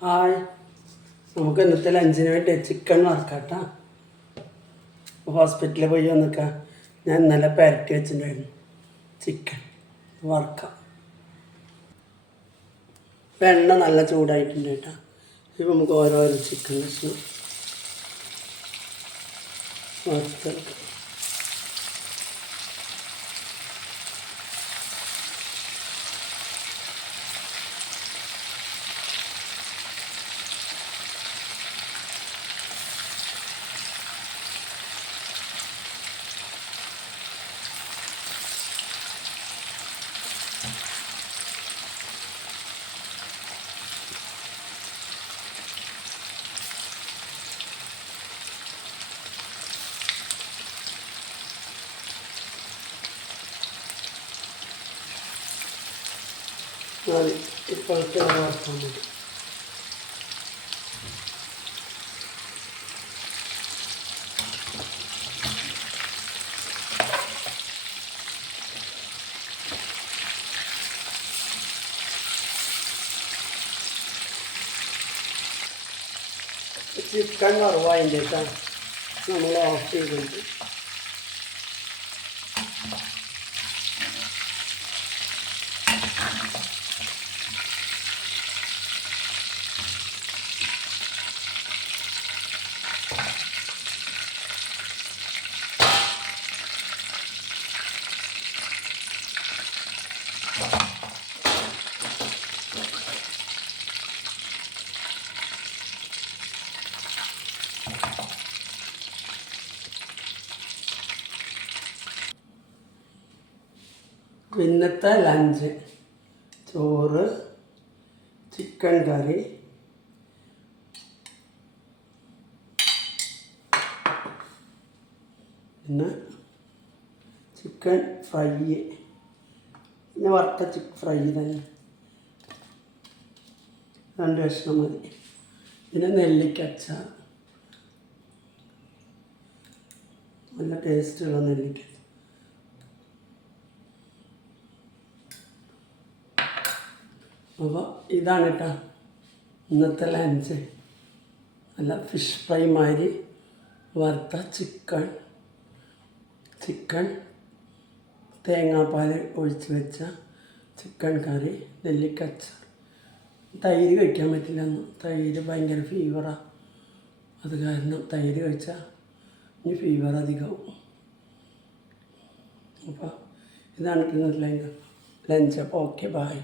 Hi, നമുക്ക് ഇന്നത്തെ ലഞ്ചിന് വേണ്ടി ചിക്കൻ വറുക്കാട്ടോ. ഹോസ്പിറ്റലിൽ പോയി വന്നിക്കാം. ഞാൻ ഇന്നലെ പുരട്ടി വെച്ചിട്ടുണ്ടായിരുന്നു ചിക്കൻ വറുക്കാം. എണ്ണ നല്ല ചൂടായിട്ടുണ്ട് കേട്ടോ. ഇപ്പം നമുക്ക് ഓരോരോ ചിക്കൻ കഷ്ണം വറുത്തെടുക്കാം. ഇപ്പോഴത്തെ വറുക്കാൻ മതി. ചിക്കൻ വറുവായതിൻ്റെ നമ്മൾ ഓഫ് ചെയ്തിട്ട് ഇന്നത്തെ ലഞ്ച് ചോറ്, ചിക്കൻ കറി, പിന്നെ ചിക്കൻ ഫ്രൈ, പിന്നെ വറുത്ത ചിക്കൻ ഫ്രൈ തന്നെ 2 കഷ്ണം മതി. പിന്നെ നെല്ലിക്ക അച്ചാർ, നല്ല ടേസ്റ്റുള്ള നെല്ലിക്ക. അപ്പോൾ ഇതാണ് കേട്ടോ ഇന്നത്തെ ലഞ്ച്. നല്ല ഫിഷ് ഫ്രൈ മാതിരി വറുത്ത ചിക്കൻ തേങ്ങാപ്പാൽ ഒഴിച്ച് വെച്ച ചിക്കൻ കറി, നെല്ലിക്ക അച്ചാർ. തൈര് കഴിക്കാൻ പറ്റില്ല. തൈര് ഭയങ്കര ഫീവറാണ്. അത് കാരണം തൈര് കഴിച്ചാൽ ഇനി ഫീവർ അധികമാവും. അപ്പോൾ ഇതാണ് ഇന്നത്തെ ലഞ്ച്. അപ്പോൾ ഓക്കെ, ബായ്.